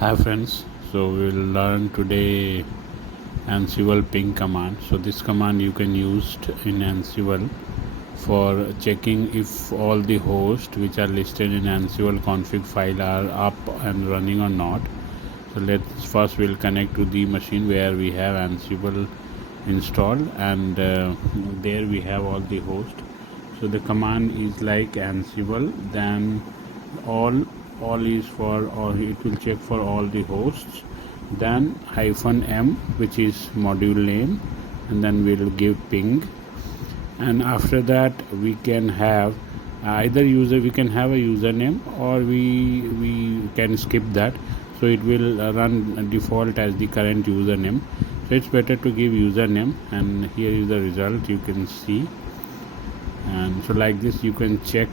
Hi friends, so we'll learn today Ansible ping command. So this command you can use in Ansible for checking if all the hosts which are listed in Ansible config file are up and running or not. So let's first we'll connect to the machine where we have Ansible installed, and there we have all the hosts. So the command is like Ansible, then all all is for, or it will check for all the hosts, then -m, which is module name, and then we'll give ping. And after that we can have either user, we can have a username, or we can skip that, so it will run default as the current username. So it's better to give username, and here is the result you can see. And so like this you can check